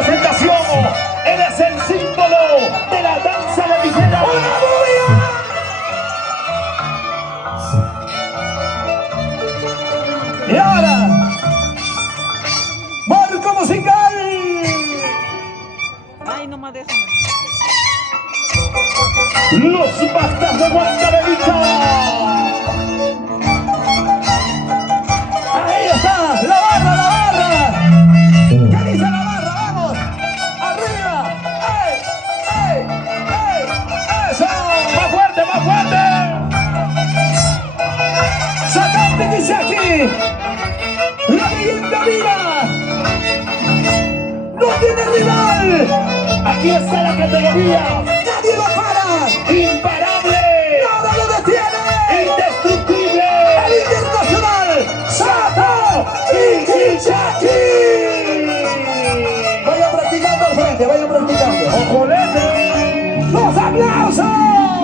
presentación. Él es el símbolo de la danza de Tijera. ¡Una bulla! Y ahora, marco musical. Ay, no me dejan. Los Bastas de Huancavelica. Ahí está, la barra, la barra. ¿Qué dice la barra? Vamos, arriba. ¡Ey, ey, ey! ¡Eso! ¡Más fuerte, más fuerte! ¡Sacate, dice aquí! ¡La leyenda viva! ¡No tiene rival! Aquí está la categoría. ¡Nadie lo para! ¡Imparable! ¡Nada lo detiene! ¡Indestructible! ¡El internacional! ¡Sato Iquichaki! Vayan practicando al frente, vayan practicando. ¡Ojolete! ¡Los aplausos!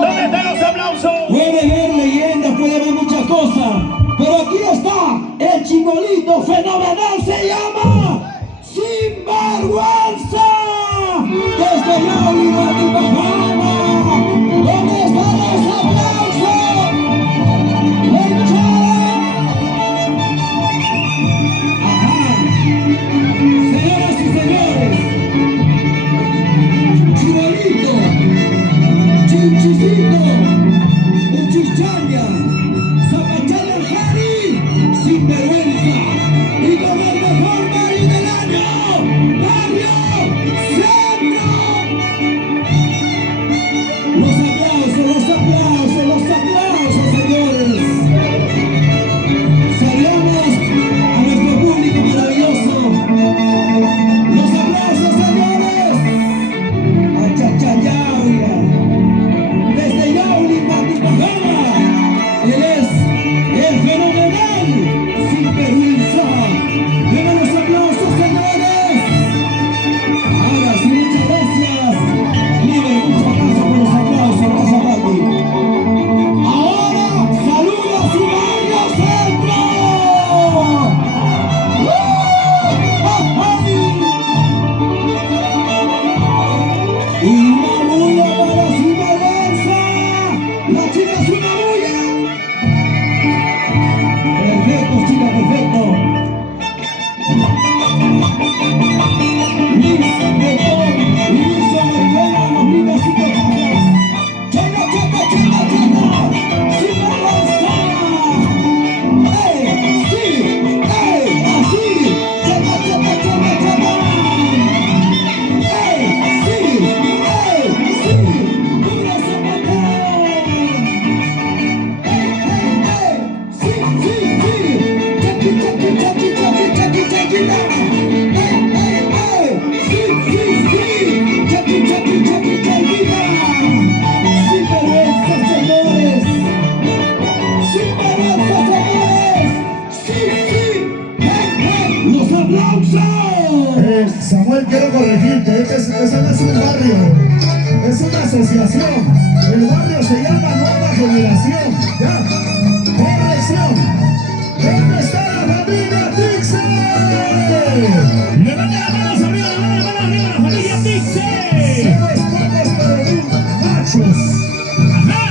¿Dónde están los aplausos? Puede ver leyendas, puede ver muchas cosas, pero aquí está el chibolito fenomenal, se llama Sinvergüenza. Desde Yolima, Tipajana, ¿dónde están los aplausos? ¡El Ajá. Señoras y señores, Chibolito, Chinchicito, Uchichaya, Zapachaya Jari, Sinvergüenza, y con el mejor barrio del año, Barrio Centro. Los aplausos, señores. Saludamos a nuestro público maravilloso. Los aplausos, señores. A Chachayauya, desde Yauli, Tipajana. Él es el fenomenal Sinvergüenza. Denle los aplausos, señores. Ahora sí, muchas gracias. Líder, muchas gracias por los aplausos. Gracias, Pati. Ahora, saludos y Barrio Centro. Y una bulla para Sinvergüenza. La chica es una bulla. Perfecto, chica, perfecto. Luis Betón y Luis Americana, los niños y pequeños. ¡Chena, chena, chena, chena! ¡Sinvergüenza! ¡Ey! ¡Sí! ¡Ey! ¡Así! ¡Chena, chena, chena, chena! ¡Ey! ¡Sí! ¡Ey! ¡Sí! ¡Puro zapateo! ¡Ey, ey, ey! ¡Sí, sí, sí! ¡Chaki, chaki, chaki, chaki, chaki, chaki, na! ¡Ey, ey, ey! ¡Sí, sí, sí! ¡Chaki, chaki, chaki, chaki, na! ¡Sinvergüenza, señores! ¡Sinvergüenza, señores! ¡Sí, sí! ¡Hey, hey! ¡Los aplausos! Samuel, quiero corregirte, ese no es un barrio, es una asociación. El barrio se llama Nueva Generación. ¿Ya? Corrección. ¿Dónde está la familia Tixe? ¡Levanta las manos arriba, levanta las manos arriba, la familia Tixe! Somos pocos pero machos. ¡Ajá!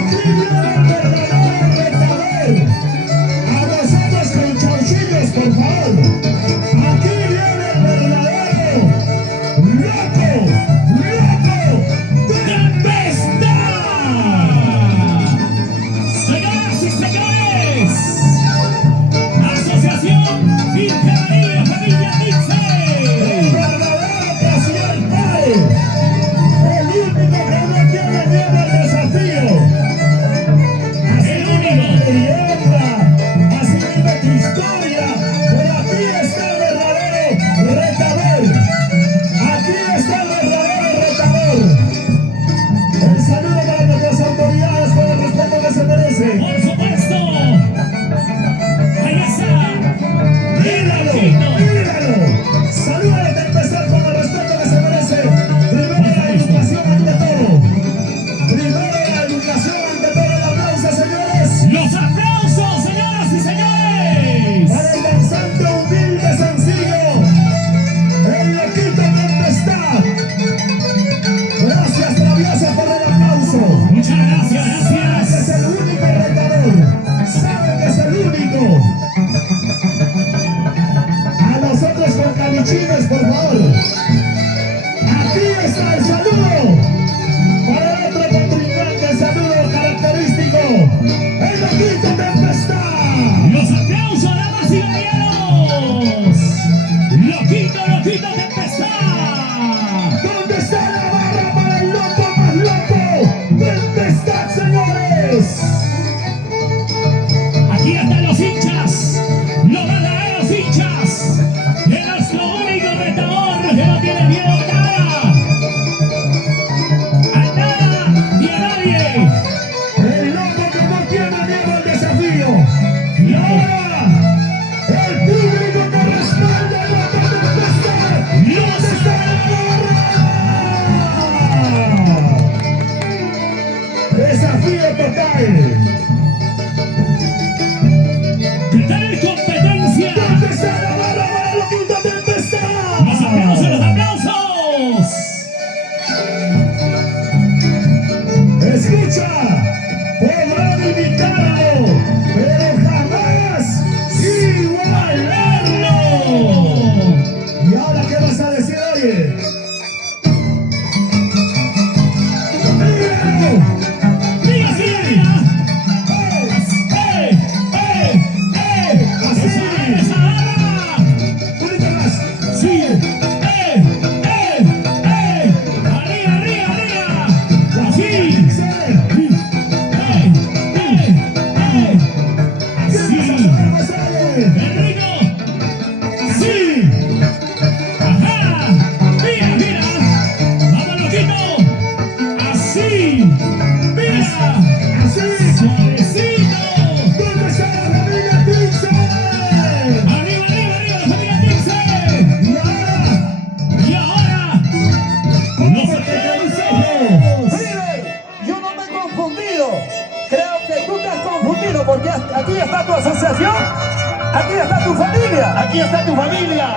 Aquí viene el verdadero retador. Abrazamos con chauchillos, por favor. Aquí viene el verdadero loco, loco de ¡Tempestad! Señoras y señores, Asociación Interliga Familia Tixe. chichines, por favor. Aquí está el saludo. Para otro contrincante, el saludo característico. El Loquito Tempestad. Los aplausos, damas y caballeros. Loquito, Loquito Tempestad. ¿Dónde está la barra para el loco más loco? Tempestad, señores. Aquí están los hinchas, los verdaderos hinchas de nuestro único retador que no tiene miedo a nada ni a nadie. El loco que no tiene miedo al desafío. Y ahora, el público que respalda el loco Tempestad. ¿Dónde está la barra? Desafío total. ¿Qué tal competencia? ¿Dónde está la barra para el Loquito Tempestad? Los aplausos, los aplausos. Escucha, podrán imitarlo, pero jamás igualarlo. ¿Y ahora qué vas a decir, oye? ¡Míralo! Mira, mira, mira. Así. Esa barra. ¡Ahorita más! Sí. Arriba, arriba, arriba. Así. ¡Sí! Sí. ¡Más aire! Enrico. Sí. Ajá. Mira, mira. Vamos, Loquito. Así. Mira. ¡Así! Suavecito. ¿Dónde está la familia Dixon? Arriba, arriba, arriba, la familia Dixon. Y ahora, Y ahora, los aplausos. Líder, yo no me he confundido. Creo que tú te has confundido porque aquí está tu asociación, aquí está tu familia. Aquí está tu familia.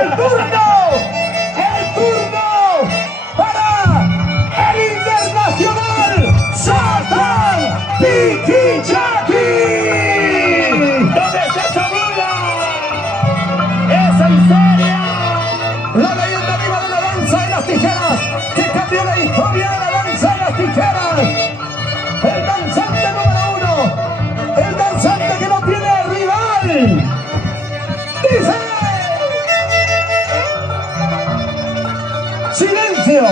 ¡El turno! Para el internacional Satan Piquichaki. ¿Dónde está esa bola? ¡Esa historia! La leyenda viva de la danza de las tijeras, que cambió la historia de la danza de las tijeras. El danzante número 1, el danzante que no tiene rival. Dice: silencio.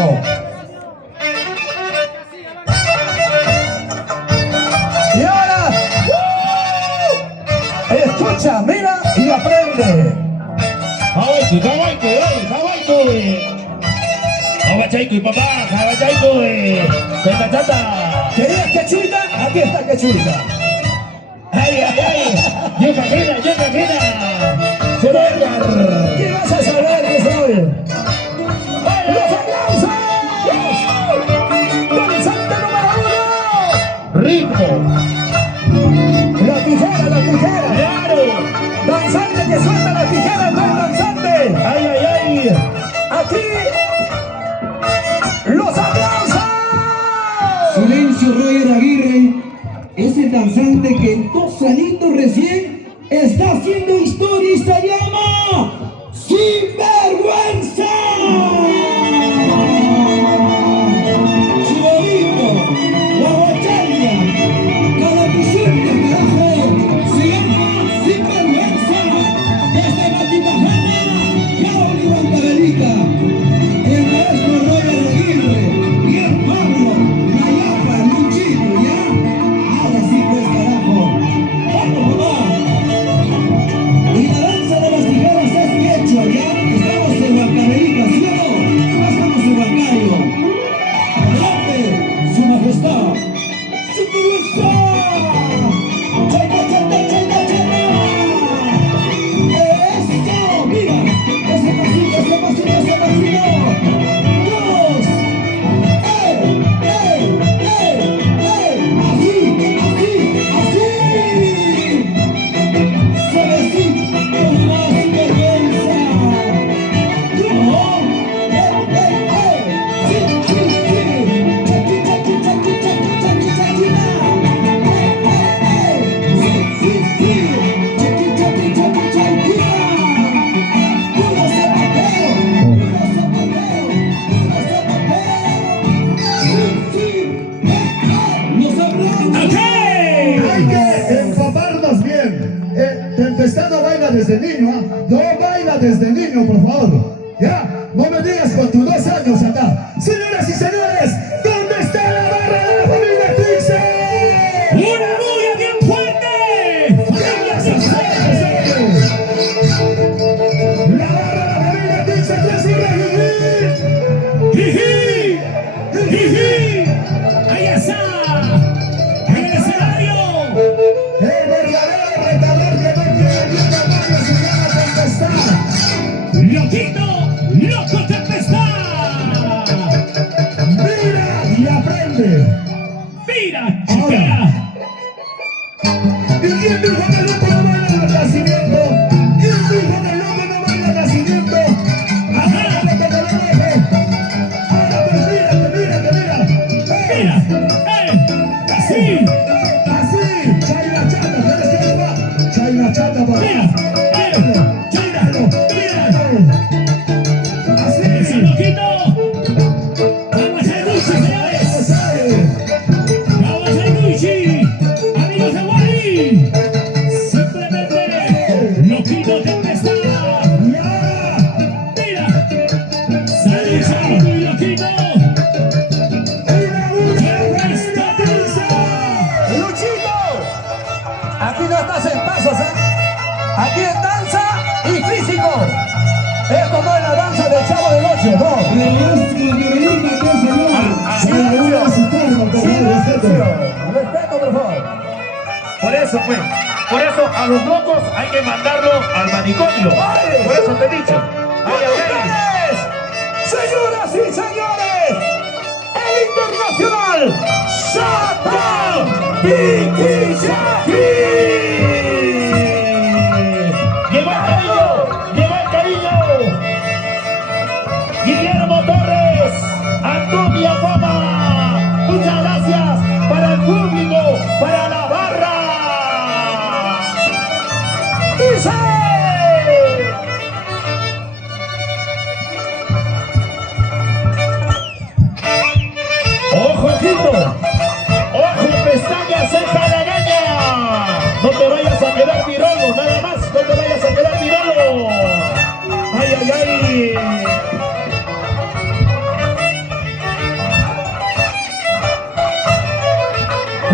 Y ahora, escucha, mira y aprende. Hawaiiku, papá, Hawaiiku, Tata. ¿Querías quechita? Aquí está quechita. Ay, ay, ay, llega, se va a dar. ¿Qué vas a saber que soy? ¡Los aplausos! ¡Danzante número 1! Rico, La tijera. claro. Danzante que suelta la tijera, no es danzante. Ay, ay, ay. Aquí, los aplausos. Silencio, Roger Aguirre, ese danzante que 2 añitos recién está haciendo historia. desde niño, ¿ah? No baila desde niño, por favor. Ya, no me digas con tus 2 años acá. Señoras y señores, ¿dónde está la barra de la familia Pixel? ¡Una bulla bien fuerte! ¡Familia Pixel! La barra de la familia Pixel, ¡clausura, ¡Jiji! ¡Jiji! ¡Ahí está! ¡En el escenario! el verdadero retador que no quiere ir a baño se llama Tempestad. ¡Loquito! ¡Loco Tempestad! Mira y aprende. ¡Mira, chiquera! ¿Y quién dijo que el loco no baila en el nacimiento? ¿Quién dijo que el loco no baila en el nacimiento? Ajá, le toca el ojo. Ahora pues mírate, mírate, mira. ¡Mira! ¡Así! Así, China Chata, ¿sabes qué es? China Chata, papá. ¡Mira! Míralo, míralo. Así. ¡Ese loquito! ¡Vamos al Gucci, señores! ¡Vamos al Gucci! ¡Amigos de Wally! ¡Simplemente loquito Tempestad! ¡Mira! ¡Sale echando muy loquito! Luchito, aquí no estás en pasos, ¿eh? Aquí es danza y físico. Esto no es la danza del Chavo del Ocho, no. Silencio. Respeto, por favor. Por eso, pues, por eso a los locos hay que mandarlo al manicomio. Por eso te he dicho. Ay, ¡Ustedes, señoras y señores, el internacional Chata Piki Jackie! Llegó el cariño, llegó el cariño. Guillermo Torres, Antonia Fama. Muchas gracias para el público, para la barra. ¡Dice! ¡Ojo, Quito! ¡Ojo, pestañas, ceja, lagaña! No te vayas a quedar mirolo, nada más, no te vayas a quedar mirolo. ¡Ay, ay, ay!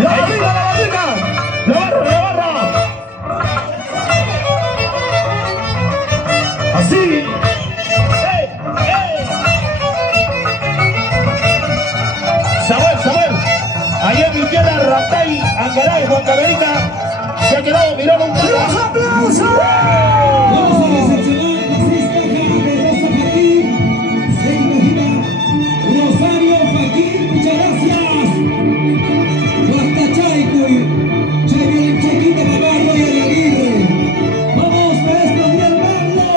¡La barriga, la barriga! ¡La barra, la barra! ¡Así! ¡Ey, ey! ¡Samuel, Samuel! Ayer mi tierra, Ratay, Angaray, Juan Caberita, se ha quedado mirando un poco. ¡Los aplausos! Vamos a recepcionar la fiesta de Rosa Faquín. Se imagina Rosario Faquín, muchas gracias. Huastachaycuy, Chaymel Chequita Navarro y Aguirre. Vamos, maestro Adrián Magno,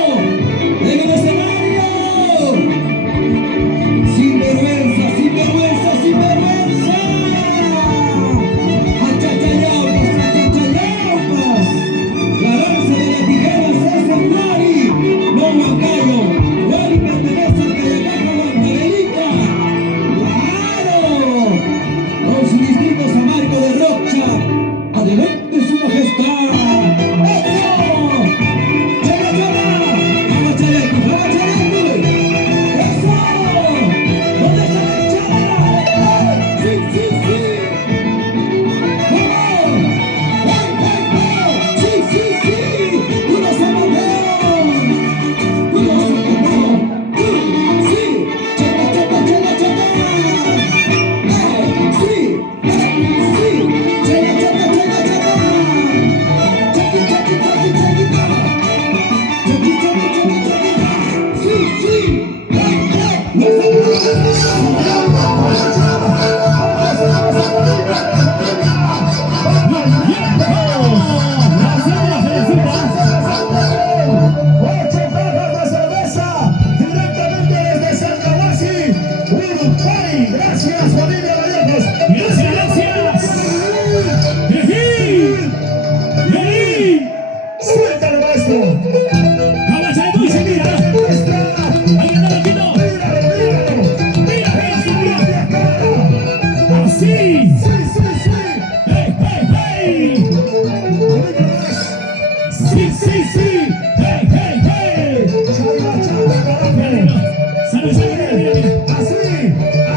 en el escenario. Sin vergüenza, sin vergüenza, sin vergüenza. Achachayaupas, achachayaupas. La danza de las tijeras es el Mari.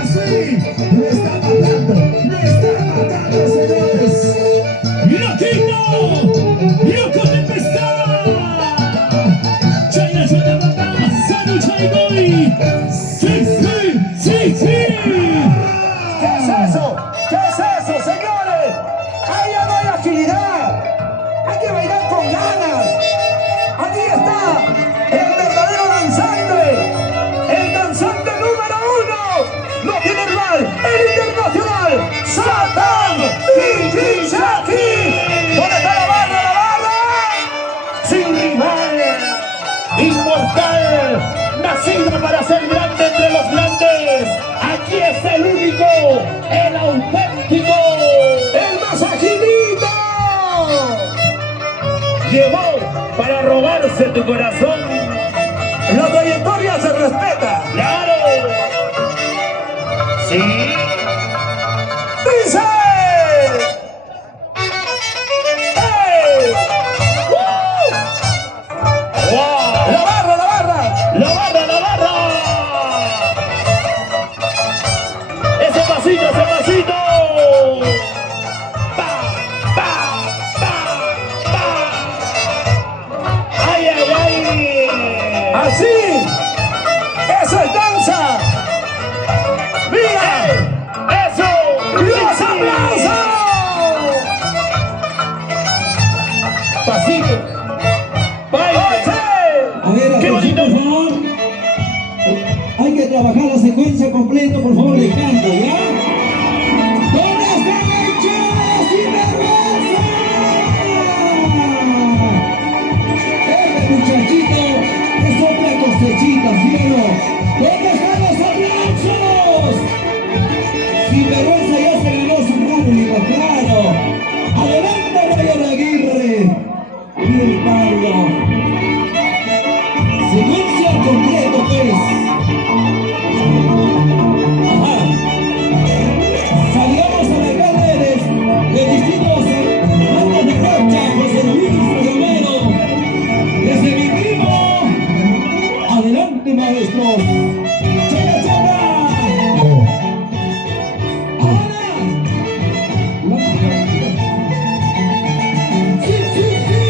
Así, lo está matando, señores. ¡Loco tempestad! ¡Chaya, chaya, mamá! ¡Sanu, chay, boy! ¡Sí, sí, sí, sí! ¿Qué es eso? ¿Qué es eso, señores? Ahí ya no hay agilidad. Hay que bailar con ganas. Aquí está el verdadero danzante. El danzante número 1. No tiene rival. El internacional. Satán Pikichaki. ¿Dónde está la barra? ¡La barra! Sin rival, inmortal, nacido para ser grande entre los grandes. Aquí es el único, el auténtico, ¡El más agilito! llegó para robarse tu corazón. La trayectoria se respeta. ¡Claro! Sí. ¡Dice! ¡Ey! ¡Wow! ¡La barra, la barra! ¡La barra, la barra! ¡Ese pasito, ese pasito! ¡Pa, pa, pa, pa! ¡Ay, ay, ay! ¡Así! ¡Eso es danza! ¡Mira! ¡Eso! ¡Los ¡Sí, sí! aplausos! ¡Pasito! ¡Baile! A ver, ¡Qué atención, bonito! por favor. Hay que trabajar la secuencia completa, por favor, de canto, ¿ya? ¿Dónde están hinchadas y vergüenza? Este muchachito es otra cosechita, cielo. ¿Dónde están los aplausos? Sin vergüenza ya se ganó su público, claro. Adelante, Ryan Aguirre. Y el Pablo. Secuencia completo, pues. Ajá. Saludamos a las grandes de distintos bandos de Rocha, José Luis Romero. Desde mi primo. Adelante, maestros. ¡Chara, chara! Ahora. Sí, sí, sí.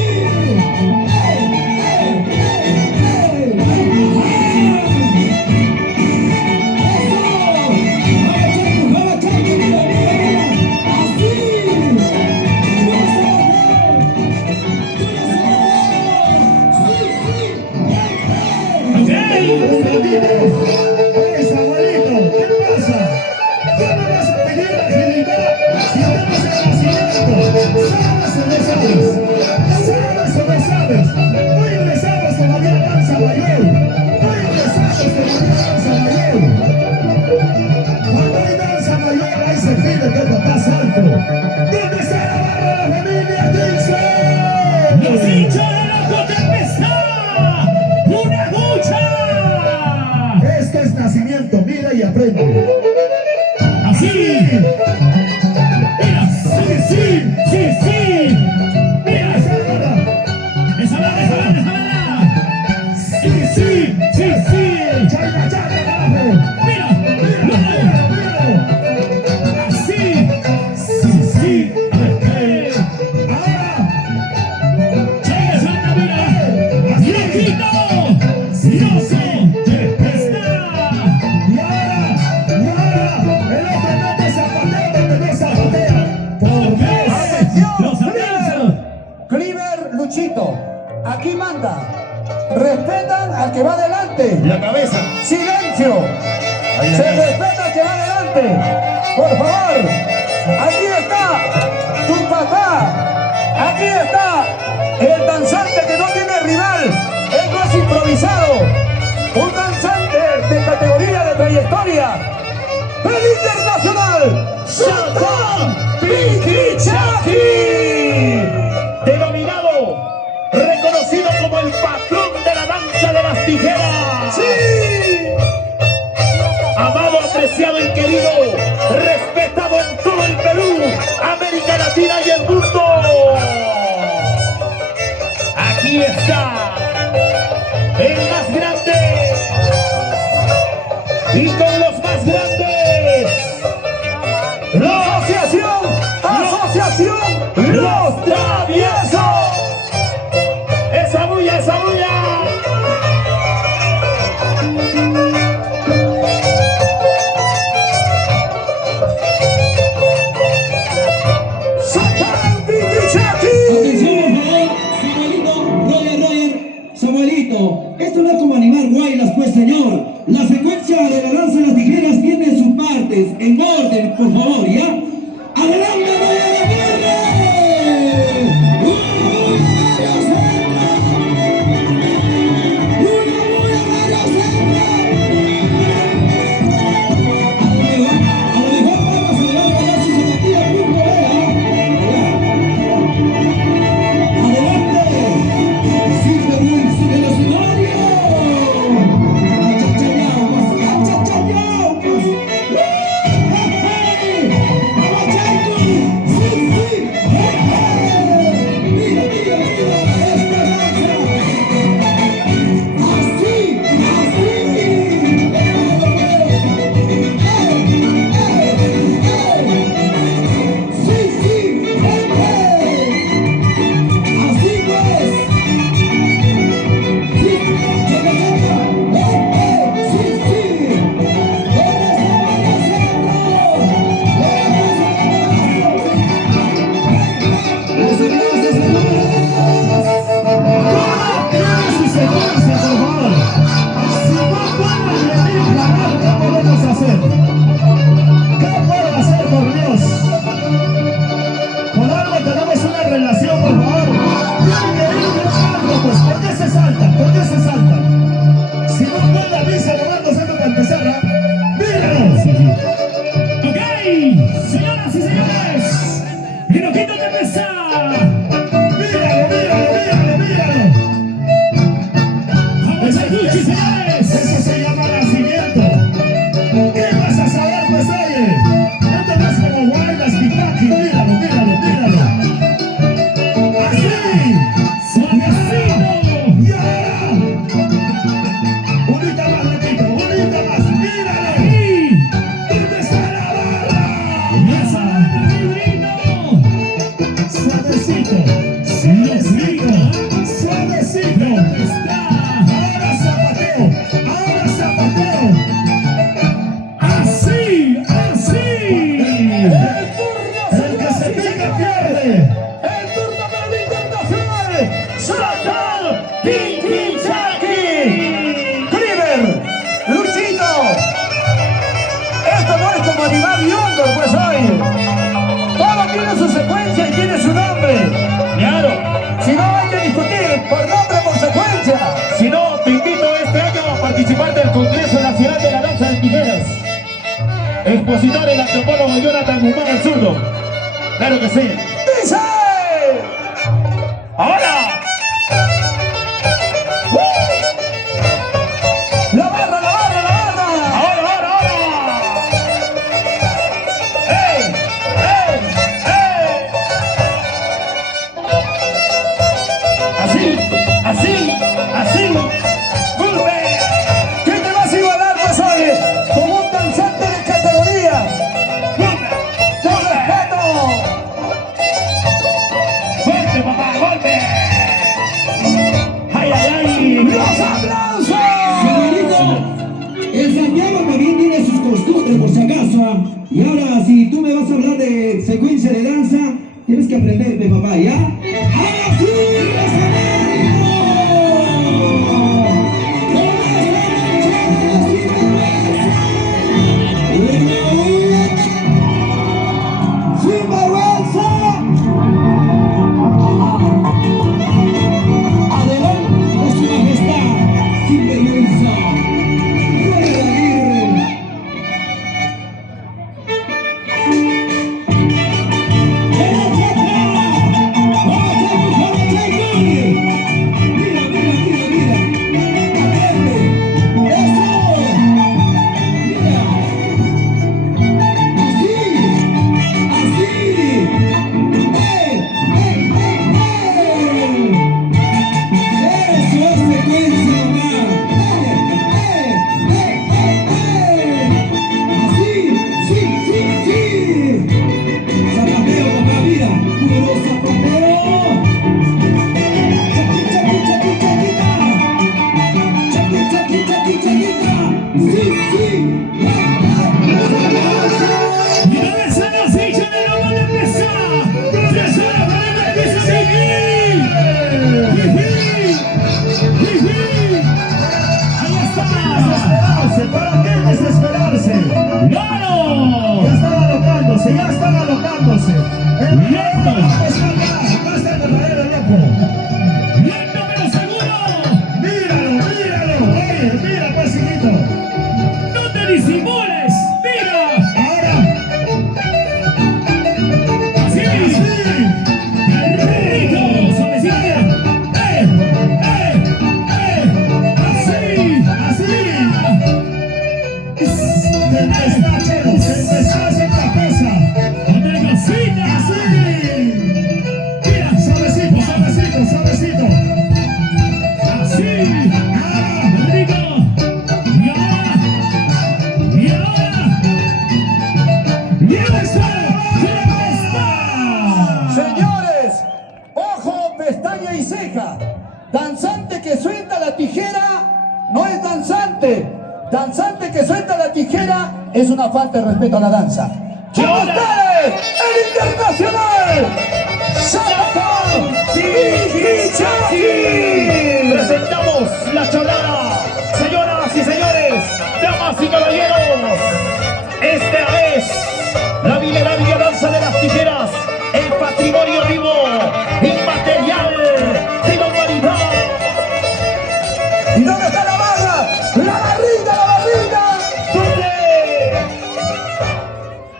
Oye, Samuelito, ¿qué pasa? ¿Cómo vas a pedir agilidad si tenemos el nacimiento? ¿Sabes o no sabes? ¿Sabes o no sabes? No ingresamos todavía a danza mayor. No ingresamos todavía a danza mayor. Cuando hay danza mayor, ahí se pide que papá salto. ¿Dónde está la barra de la familia Dixon? ¡Los hinchas de Loco Tempestad! ¡Una lucha! Esto es nacimiento, mira y aprende. ¡Así! ¡Mira! ¡Sí, sí! ¡Sí, sí! ¡Mira! Esa barra. ¡Esa bala, esa bala, esa bala! ¡Sí, sí! ¡Sí, sí! Chaya, chaya, abajo. ¡Mira! Mira, ¡Mira! mira. ¡Así! ¡Sí, sí! Ahora. ¡Chaya, Santa, mira! ¡Loquito! ¡Loco Tempestad! Y ahora, el otro no te zapatea porque no zapatea. Por vez. ¡Atención! ¡Los aplausos! Cliver Luchito, aquí manda. Respetan al que va adelante. La cabeza. ¡Silencio! Se respeta al que va adelante. Por favor, aquí está tu papá. Aquí está el danzante que no tiene rival. Él no es improvisado. Un danzante de categoría de trayectoria. ¡El internacional! ¡Satán Pikichaki! Denominado, reconocido como el patrón de la danza de las tijeras. ¡Sí! Amado, apreciado y querido, respetado en todo el Perú, América Latina y el mundo. Aquí está el más grande, Y con los más grandes, La asociación, los traviesos. Esa bulla, esa bulla. Atención, por favor, Samuelito, Samuelito, esto no es como animar guaylas, pues señor. La secuencia de la danza de las tijeras tiene sus partes, en orden, por favor, ¿ya? ¡Adelante, Roger Aguirre! Expositor el antropólogo Jonathan Guzmán el zurdo. Claro que sí. ¡Dice! ¡Ahora! ¡La barra, la barra, la barra! ¡Ahora, ahora, ahora! ¡Ey! ¡Ey! ¡Ey! Así, así, así. ¡Golpe! ¿Qué te vas a igualar, pues, oye? Como un danzante de categoría. ¡Golpe! ¡Con respeto! ¡Golpe, papá! ¡Golpe! ¡Ay, ay, ay! ¡Los aplausos! Samuelito, el Santiago también tiene sus costumbres, por si acaso. Y ahora, si tú me vas a hablar de secuencia de danza, tienes que aprenderme, papá, ¿ya? ¡Ahora sí, ¡sin vergüenza! Adelante, su majestad, sin vergüenza. Roger Aguirre. ¡Vamos, Danzante que suelta la tijera no es danzante. Danzante que suelta la tijera es una falta de respeto a la danza. ¡Con ustedes, el internacional Satán Pichichaki! Presentamos la cholada, señoras y señores, damas y caballeros. Esta es la milenaria danza de las tijeras, el patrimonio vivo, inmaterial de la humanidad. ¿Y dónde está la barra? ¡La barriga, la barriga! ¿Dónde?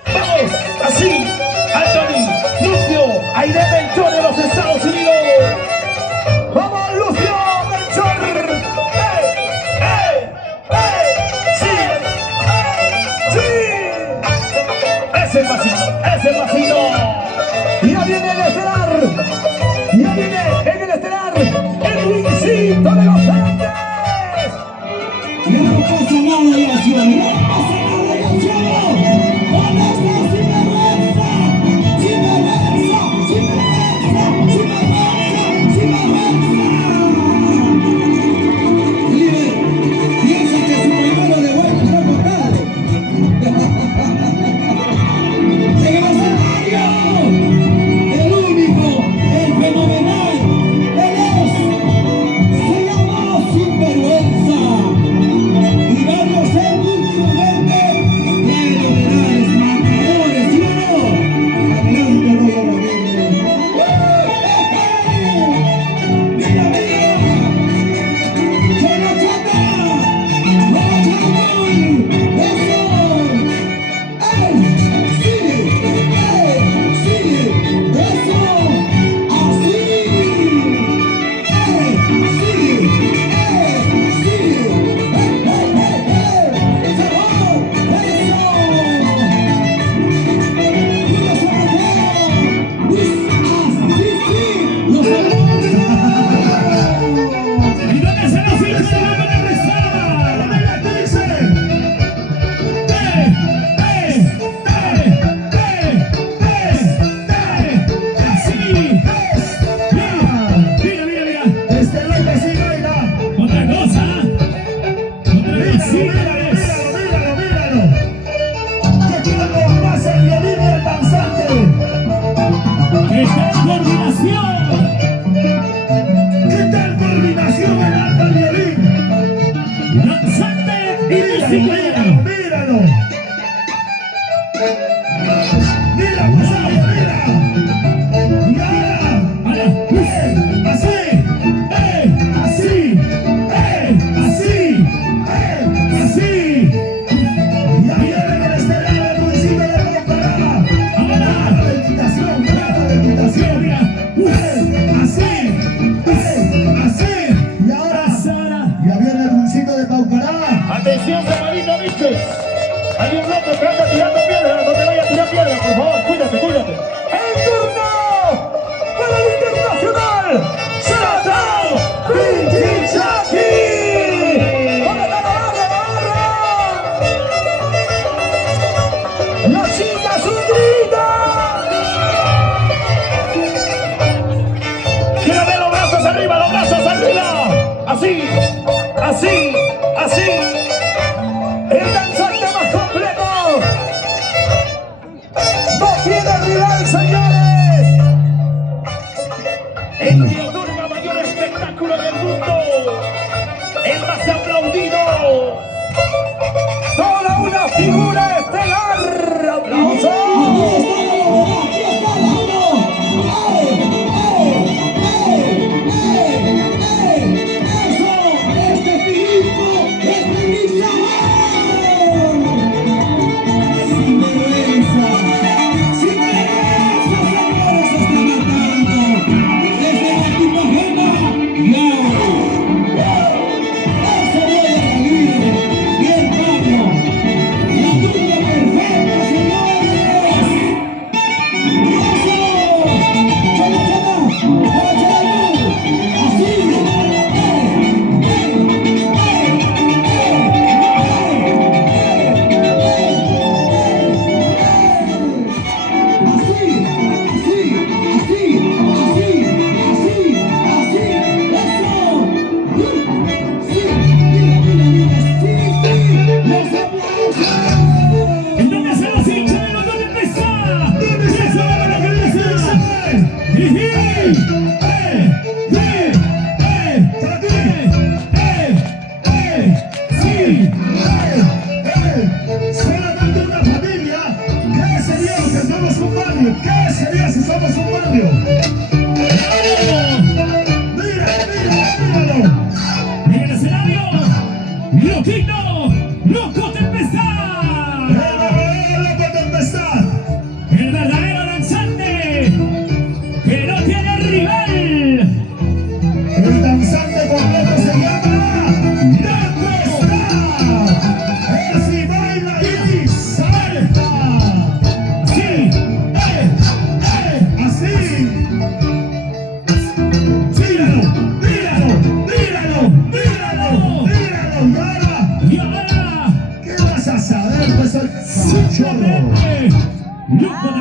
Vamos, así, Anthony, Lucio, Aide Melchor de los Estados Unidos. ¡Vamos, Lucio Melchor! ¡Ey! ¡Ey! ¡Ey! ¡Sí! ¡Sí! ¡Ese pasito! ¡Ese pasito! ¡Ya viene el estelar! ¡Ya viene en el estelar! ¡El Luisito de los Andes! Ya no pasa nada, Yacio, no pasa nada, Yacio. ¿Dónde está Sinvergüenza? Sinvergüenza, Sinvergüenza, Sinvergüenza, Sinvergüenza. Líder, piensa que su primero de vuelta no compadre. En el escenario, el único, el fenomenal, él es, se llama Sinvergüenza. Y varios últimamente trae novedades, marcadores, ¿sí o no? Adelante, Roger Ramírez. ¡Mira, mira! ¡Que no chata! ¡No chata! ¡Eso! ¡Ey! ¡Sigue! ¡Ey! ¡Sigue! ¡Eso! ¡Así! ¡Ey! ¡Sigue! ¡Ey! ¡Sigue! ¿Y dónde se nos sigue celebrando la rezada? Venga, ¿qué dice? Así. Mira, mira, mira. Este golpe sí, oiga. Otra cosa. Otra vecina es. Míralo. Que tiene más el violín y el danzante. ¿Qué tal coordinación? ¿Qué tal coordinación en alta violín? Danzante y música. Míralo. Mira, Rosario, mira. Y ahora, así, así, así. Y ahí viene el estelar del municipio de Bogotá. Ahora. Grata de invitación, mira. Así. Y ahora, ya viene el municipio de Paucará. Atención, Samarita Víquez. Hay un loco que anda tirando piedras. No te vayas a tirar piedras, por favor. Cuídate. ¡El turno para el internacional! ¡Satán Pichichaki! ¿Dónde está la barra? ¡La chica Sundrita! Quiero ver los brazos arriba. Así. ¡El danzante más completo! ¡No tiene rival, señores! El que otorga mayor espectáculo del mundo. El más aplaudido. ¡Toda una figura estelar! ¡Aplausos! Aquí está la uno. Eso, este Filipo, este César Cachorro. Simplemente lo